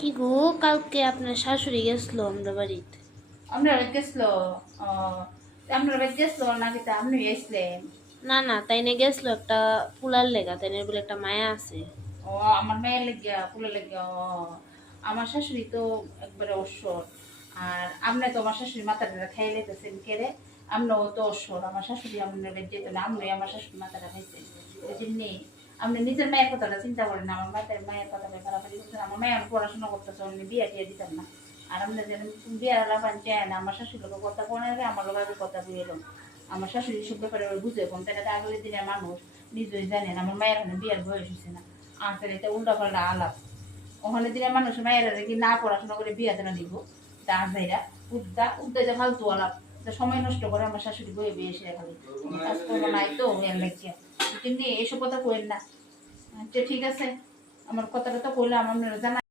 কি গো, কালকে আপনার শাশুড়ি গেছিল আমরা বাড়িতে? আপনার বাড়ি গেছিল? আপনার বাড়ি গেছিল নাকি তা আপনি গেছিলেন? না না, তাই না, গেছিল একটা ফুলার লেগা, তাই না বলে একটা মায়া আছে। ও, আমার মেয়ের লেগিয়া ফুলের লেগিয়া। আমার শাশুড়ি তো একবারে অসর। আর আপনি তো আমার শাশুড়ি মাথাটা খাইয়ে লেতেছেন কেড়ে। আপনিও তো অসর, আমার শাশুড়ি আপনার যেত না, আপনি আমার শাশুড়ি মাথাটা খাইছেন। ওই জন্যে আপনি নিজের মায়ের কথাটা চিন্তা করেন না, আমার মায়ের কথাটা খারাপারি করছেন। আমার মেয়ে পড়াশোনা করতেছে, অন্য বিয়ে টিয়ে দিতাম না। আর আপনার যেন বিয়ের আলাপান চায় না, আমার শাশুড়ি লোকের কথা কোন আগে আমার লোকের কথা বুঝে এলো। আমার শাশুড়ি সব ব্যাপারে বুঝে কোন তারা আগের দিনের মানুষ নিজেই জানেন। আমার মায়ের ওখানে বিয়ের বয়স হয়েছে না, আসলে এটা উল্টা পাল্টা আলাপ। ওখানে দিনের মানুষ মায়েরা কি না পড়াশোনা করে বিয়ে দেনা দিব, তা আজাইরা উদ্দা ফালতু আলাপ। সময় নষ্ট করে আমার শাশুড়ি বয়ে বিয়ে এসে খালি কাজকর্ম নাই তো এর লেগে। কিন্তু এসব কথা কইেন না। আচ্ছা ঠিক আছে, আমার কথাটা তো কইলাম, আপনারা জানা।